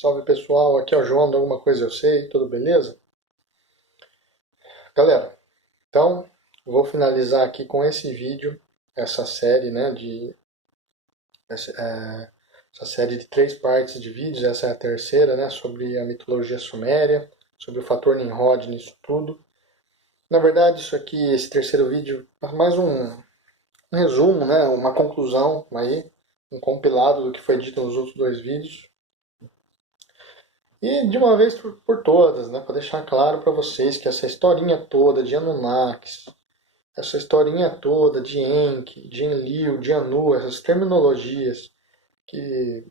Salve pessoal, aqui é o João, de Alguma Coisa Eu Sei, tudo beleza? Galera, então vou finalizar aqui com esse vídeo, essa série, né, essa série de 3 partes de vídeos, essa é a terceira, né, sobre a mitologia suméria, sobre o fator Nimrod nisso tudo. Na verdade, isso aqui, esse terceiro vídeo, é mais um resumo, né, uma conclusão aí, um compilado do que foi dito nos outros 2 vídeos. E de uma vez por todas, né, para deixar claro para vocês que essa historinha toda de Anunnakis, essa historinha toda de Enki, de Enlil, de Anu, essas terminologias que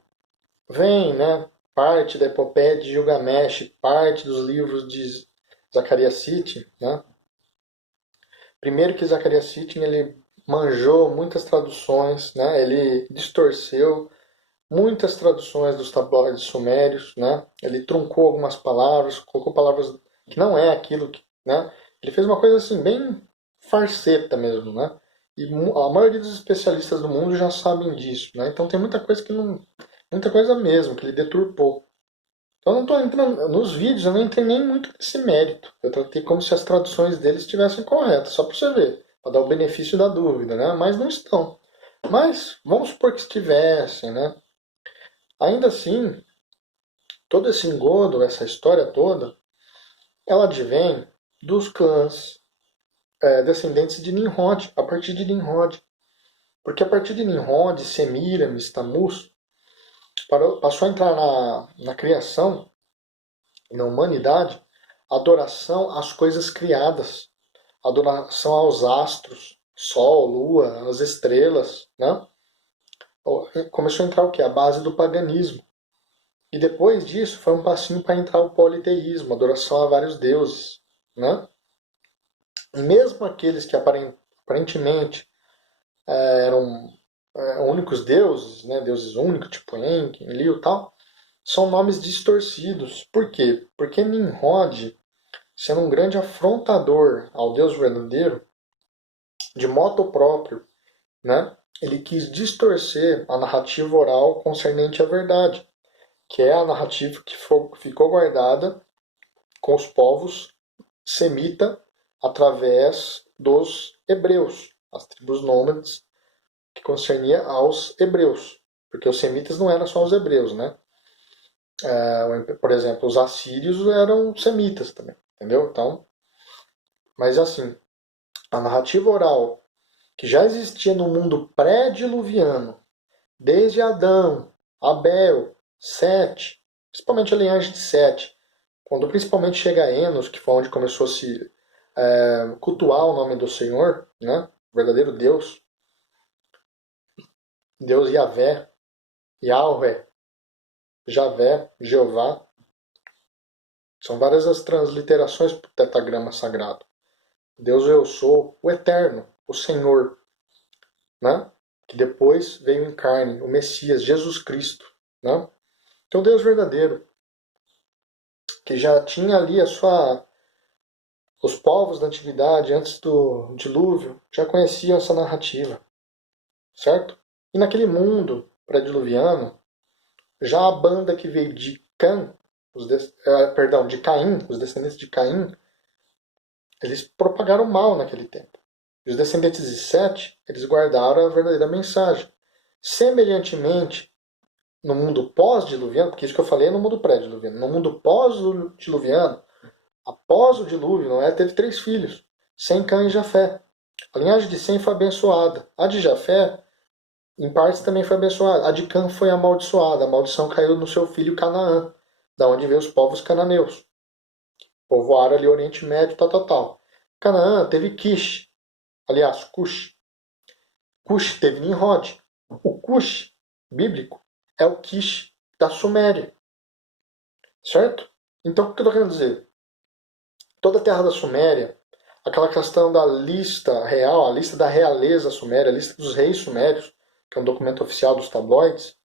vêm, né, parte da epopeia de Gilgamesh, parte dos livros de Zacarias Sitchin, né? Primeiro que Zacarias Sitchin ele manjou muitas traduções, né? Ele distorceu muitas traduções dos tabloides sumérios, né? Ele truncou algumas palavras, colocou palavras que não é aquilo que, né? Ele fez uma coisa assim bem farceta mesmo, né? E a maioria dos especialistas do mundo já sabem disso, né? Então tem muita coisa que não, muita coisa mesmo que ele deturpou. Então eu não estou entrando nos vídeos, eu não entrei nem muito nesse mérito. Eu tratei como se as traduções deles estivessem corretas, só para você ver, para dar o benefício da dúvida, né? Mas não estão. Mas vamos supor que estivessem, né? Ainda assim, todo esse engodo, essa história toda, ela advém dos clãs descendentes de Nimrod, a partir de Nimrod. Porque a partir de Nimrod, Semiramis, Tammuz, passou a entrar na criação, na humanidade, adoração às coisas criadas, adoração aos astros, Sol, Lua, as estrelas, né? Começou a entrar o quê? A base do paganismo. E depois disso foi um passinho para entrar o politeísmo, adoração a vários deuses, né? E mesmo aqueles que aparentemente eram únicos deuses, né, deuses únicos, tipo Enki, Enlil e tal, são nomes distorcidos. Por quê? Porque Nimrod, sendo um grande afrontador ao Deus verdadeiro, de moto próprio, né, ele quis distorcer a narrativa oral concernente à verdade, que é a narrativa que ficou guardada com os povos semita através dos hebreus, as tribos nômades que concernia aos hebreus, porque os semitas não eram só os hebreus, né? Por exemplo, os assírios eram semitas também, entendeu? Então, mas assim, a narrativa oral que já existia no mundo pré-diluviano, desde Adão, Abel, Sete, principalmente a linhagem de Sete, quando principalmente chega a Enos, que foi onde começou a se cultuar o nome do Senhor, né? O verdadeiro Deus, Deus Yahvé, Yahweh, Javé, Jeová. São várias as transliterações para o tetagrama sagrado. Deus eu sou, o Eterno, o Senhor, né? Que depois veio em carne, o Messias, Jesus Cristo, né? Então Deus verdadeiro, que já tinha ali os povos da antiguidade, antes do dilúvio, já conheciam essa narrativa, certo? E naquele mundo pré-diluviano, já a banda que veio de de Caim, os descendentes de Caim, eles propagaram mal naquele tempo. E os descendentes de Sete, eles guardaram a verdadeira mensagem. Semelhantemente, no mundo pós-diluviano, porque isso que eu falei é no mundo pré-diluviano, no mundo pós-diluviano, após o dilúvio, Noé teve 3 filhos, Sem, Cã e Jafé. A linhagem de Sem foi abençoada. A de Jafé, em partes, também foi abençoada. A de Cã foi amaldiçoada. A maldição caiu no seu filho Canaã, da onde veio os povos cananeus. Povoaram ali o Oriente Médio, tal, tal, tal. Canaã teve Kish, aliás, Cush. Cush teve Nimrod. O Cush bíblico é o Kish da Suméria. Certo? Então, o que eu estou querendo dizer? Toda a terra da Suméria, aquela questão da lista real, a lista da realeza suméria, a lista dos reis sumérios, que é um documento oficial dos tabloides,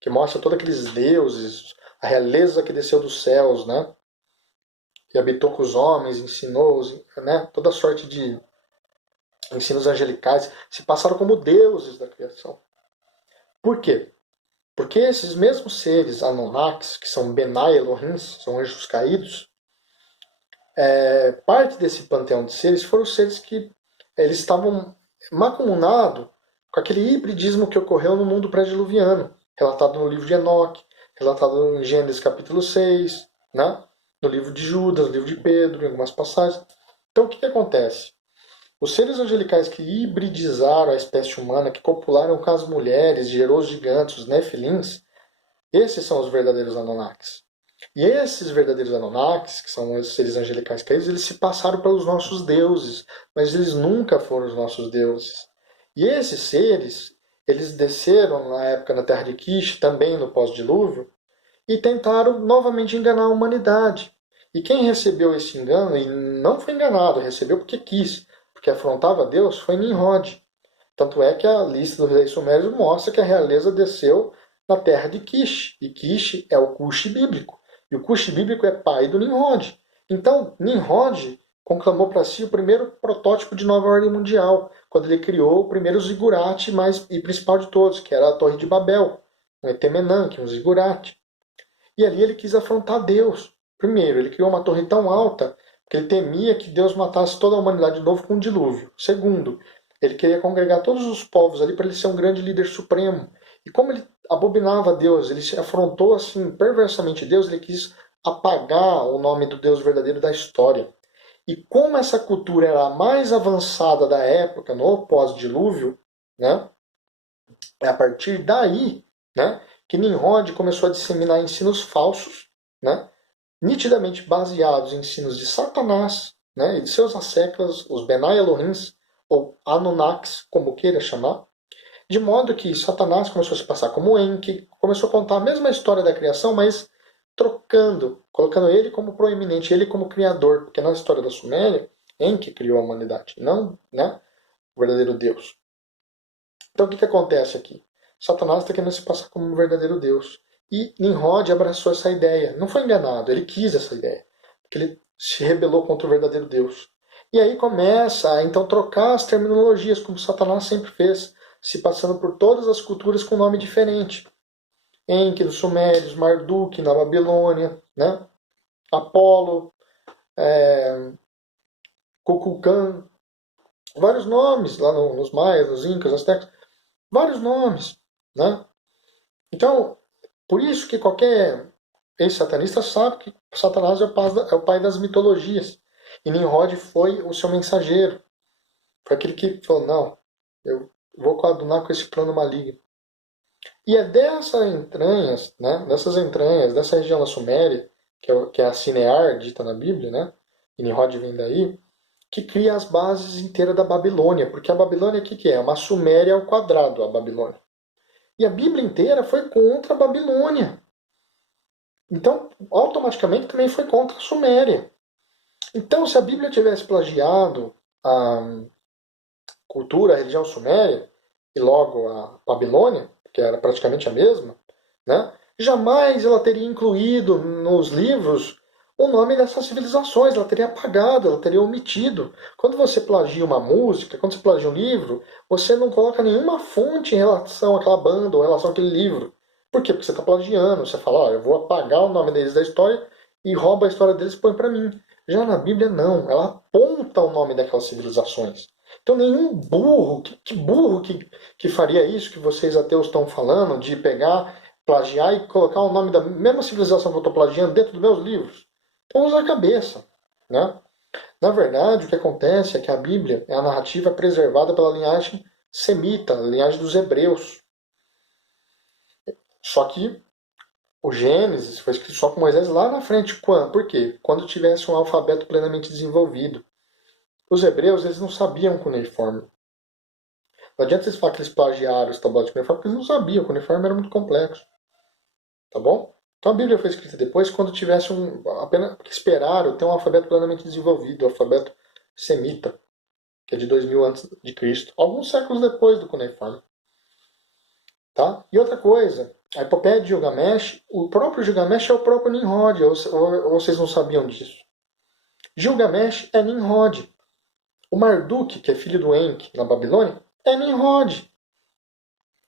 que mostra todos aqueles deuses, a realeza que desceu dos céus, né? E habitou com os homens, ensinou, né? Toda sorte de ensinos angelicais, se passaram como deuses da criação. Por quê? Porque esses mesmos seres Anunnakis, que são Benai Elohims, são anjos caídos, parte desse panteão de seres foram seres que eles estavam macumunados com aquele hibridismo que ocorreu no mundo pré-diluviano, relatado no livro de Enoque, relatado em Gênesis capítulo 6, né? No livro de Judas, no livro de Pedro, em algumas passagens. Então o que acontece? Os seres angelicais que hibridizaram a espécie humana, que copularam com as mulheres, gerou os gigantes, os nefilins, esses são os verdadeiros Anunnakis. E esses verdadeiros Anunnakis, que são os seres angelicais caídos, eles se passaram pelos nossos deuses, mas eles nunca foram os nossos deuses. E esses seres, eles desceram na época na Terra de Kish, também no pós-dilúvio, e tentaram novamente enganar a humanidade. E quem recebeu esse engano, e não foi enganado, recebeu porque quis, porque afrontava Deus, foi Nimrod. Tanto é que a lista dos reis sumérios mostra que a realeza desceu na terra de Kish, e Kish é o Cush bíblico. E o Cush bíblico é pai do Nimrod. Então, Nimrod conclamou para si o primeiro protótipo de nova ordem mundial, quando ele criou o primeiro zigurate mais e principal de todos, que era a Torre de Babel, um Etemenanque, um zigurate. E ali ele quis afrontar Deus. Primeiro, ele criou uma torre tão alta que ele temia que Deus matasse toda a humanidade de novo com um dilúvio. Segundo, ele queria congregar todos os povos ali para ele ser um grande líder supremo. E como ele abominava Deus, ele se afrontou assim perversamente Deus, ele quis apagar o nome do Deus verdadeiro da história. E como essa cultura era a mais avançada da época, no pós-dilúvio, né, é a partir daí, né, que Nimrod começou a disseminar ensinos falsos, né, nitidamente baseados em ensinos de Satanás, né, e de seus asseclas, os Benai Elohims, ou Anunnakis, como queira chamar, de modo que Satanás começou a se passar como Enki, começou a contar a mesma história da criação, mas trocando, colocando ele como proeminente, ele como criador, porque na história da Suméria, Enki criou a humanidade, não, né, o verdadeiro Deus. Então o que acontece aqui? Satanás está querendo se passar como um verdadeiro Deus. E Nimrod abraçou essa ideia. Não foi enganado, ele quis essa ideia. Porque ele se rebelou contra o verdadeiro Deus. E aí começa a então trocar as terminologias, como Satanás sempre fez, se passando por todas as culturas com nome diferente. Enki dos Sumérios, Marduk na Babilônia, né? Apolo, Kukulkan, vários nomes lá nos maias, nos incas, aztecas, vários nomes, né? Então, por isso que qualquer ex-satanista sabe que Satanás é o pai das mitologias. E Nimrod foi o seu mensageiro. Foi aquele que falou, não, eu vou coadunar com esse plano maligno. E é dessas entranhas, né, dessa região da Suméria, que é a Cinear, dita na Bíblia, né, e Nimrod vem daí, que cria as bases inteiras da Babilônia. Porque a Babilônia, o que é? Uma Suméria ao quadrado, a Babilônia. E a Bíblia inteira foi contra a Babilônia. Então, automaticamente também foi contra a Suméria. Então, se a Bíblia tivesse plagiado a cultura, a religião suméria, e logo a Babilônia, que era praticamente a mesma, né, jamais ela teria incluído nos livros o nome dessas civilizações, ela teria apagado, ela teria omitido. Quando você plagia uma música, quando você plagia um livro, você não coloca nenhuma fonte em relação àquela banda ou em relação àquele livro. Por quê? Porque você está plagiando. Você fala, ó, eu vou apagar o nome deles da história e rouba a história deles e põe para mim. Já na Bíblia, não. Ela aponta o nome daquelas civilizações. Então, nenhum burro, que burro que faria isso que vocês ateus estão falando, de pegar, plagiar e colocar o nome da mesma civilização que eu estou plagiando dentro dos meus livros? Então, usa a cabeça, né? Na verdade, o que acontece é que a Bíblia é a narrativa preservada pela linhagem semita, a linhagem dos hebreus. Só que o Gênesis foi escrito só com Moisés lá na frente. Quando? Por quê? Quando tivesse um alfabeto plenamente desenvolvido. Os hebreus, eles não sabiam cuneiforme. Não adianta vocês falar que eles plagiaram os tabuletos de cuneiforme, porque eles não sabiam. O cuneiforme era muito complexo. Tá bom? Então a Bíblia foi escrita depois, quando tivesse apenas esperaram ter um alfabeto plenamente desenvolvido, o alfabeto semita, que é de 2000 antes de Cristo, alguns séculos depois do cuneiforme. Tá? E outra coisa, a epopeia de Gilgamesh, o próprio Gilgamesh é o próprio Nimrod, ou vocês não sabiam disso? Gilgamesh é Nimrod. O Marduk, que é filho do Enki na Babilônia, é Nimrod.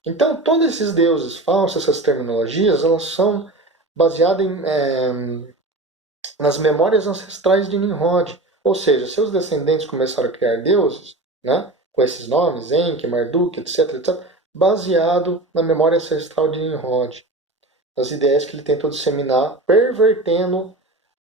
Então, todos esses deuses falsos, essas terminologias, elas são baseadas nas memórias ancestrais de Nimrod. Ou seja, seus descendentes começaram a criar deuses, né, com esses nomes, Enki, Marduk, etc, etc, baseado na memória ancestral de Nimrod. As ideias que ele tentou disseminar, pervertendo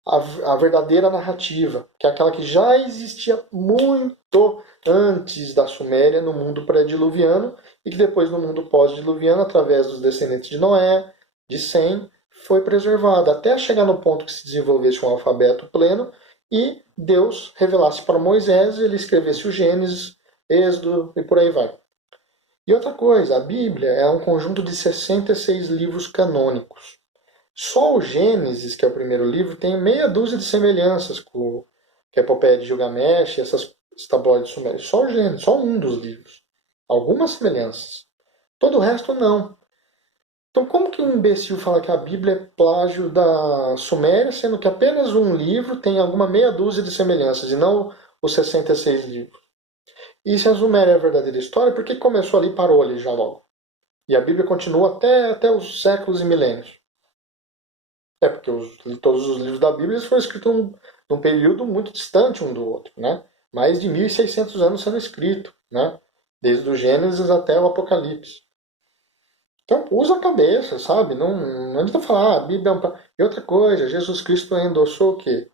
a verdadeira narrativa, que é aquela que já existia muito antes da Suméria no mundo pré-diluviano e que depois no mundo pós-diluviano, através dos descendentes de Noé, de Sem, foi preservada até chegar no ponto que se desenvolvesse um alfabeto pleno e Deus revelasse para Moisés e ele escrevesse o Gênesis, Êxodo e por aí vai. E outra coisa, a Bíblia é um conjunto de 66 livros canônicos. Só o Gênesis, que é o primeiro livro, tem meia dúzia de semelhanças com a Epopeia de Gilgamesh e essas tabloides sumérios. Só o Gênesis, só um dos livros. Algumas semelhanças. Todo o resto não. Então como que um imbecil fala que a Bíblia é plágio da Suméria, sendo que apenas um livro tem alguma meia dúzia de semelhanças e não os 66 livros? E se a Suméria é a verdadeira história, por que começou ali e parou ali já logo? E a Bíblia continua até os séculos e milênios. É porque todos os livros da Bíblia foram escritos num período muito distante um do outro, né? Mais de 1.600 anos sendo escrito, né? Desde o Gênesis até o Apocalipse. Então usa a cabeça, sabe? Não adianta falar, a Bíblia é um... E outra coisa, Jesus Cristo endossou o quê?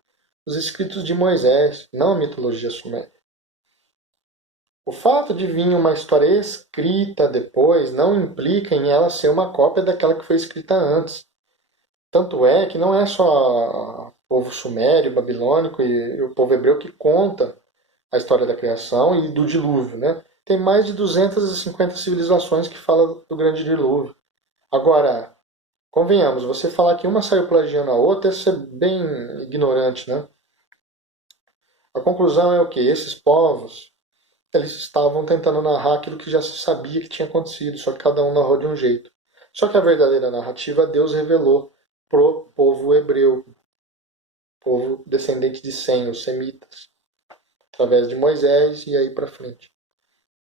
Os escritos de Moisés, não a mitologia suméria. O fato de vir uma história escrita depois não implica em ela ser uma cópia daquela que foi escrita antes. Tanto é que não é só o povo sumério, babilônico e o povo hebreu que conta a história da criação e do dilúvio, né? Tem mais de 250 civilizações que falam do grande dilúvio. Agora, convenhamos, você falar que uma saiu plagiando a outra é ser bem ignorante, né? A conclusão é o que? Esses povos, eles estavam tentando narrar aquilo que já se sabia que tinha acontecido, só que cada um narrou de um jeito. Só que a verdadeira narrativa Deus revelou pro povo hebreu, povo descendente de Sem, os semitas, através de Moisés e aí para frente.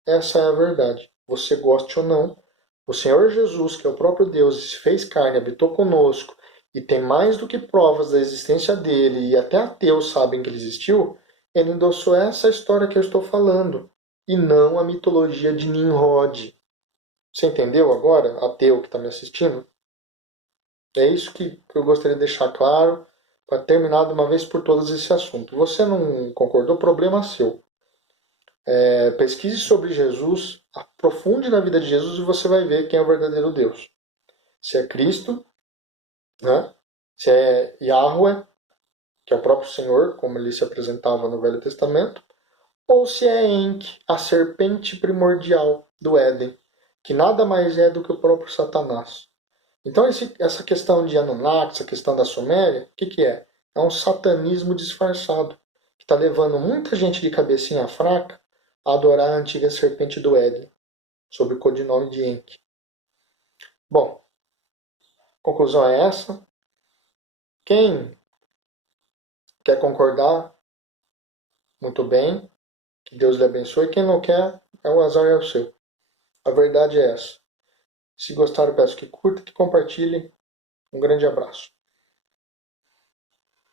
Essa é a verdade. Você goste ou não, o Senhor Jesus, que é o próprio Deus, se fez carne, habitou conosco e tem mais do que provas da existência dele e até ateus sabem que ele existiu, ele endossou essa história que eu estou falando e não a mitologia de Nimrod. Você entendeu agora, ateu que está me assistindo? É isso que eu gostaria de deixar claro para terminar de uma vez por todas esse assunto. Você não concordou? Problema seu. Pesquise sobre Jesus, aprofunde na vida de Jesus e você vai ver quem é o verdadeiro Deus. Se é Cristo, né? Se é Yahweh, que é o próprio Senhor, como ele se apresentava no Velho Testamento, ou se é Enki, a serpente primordial do Éden, que nada mais é do que o próprio Satanás. Então essa questão de Anunnaki, essa questão da Suméria, o que é? É um satanismo disfarçado, que está levando muita gente de cabecinha fraca a adorar a antiga serpente do Éden, sob o codinome de Enki. Bom, a conclusão é essa. Quem quer concordar, muito bem, que Deus lhe abençoe. Quem não quer, o azar é o seu. A verdade é essa. Se gostaram, peço que curta, que compartilhem. Um grande abraço.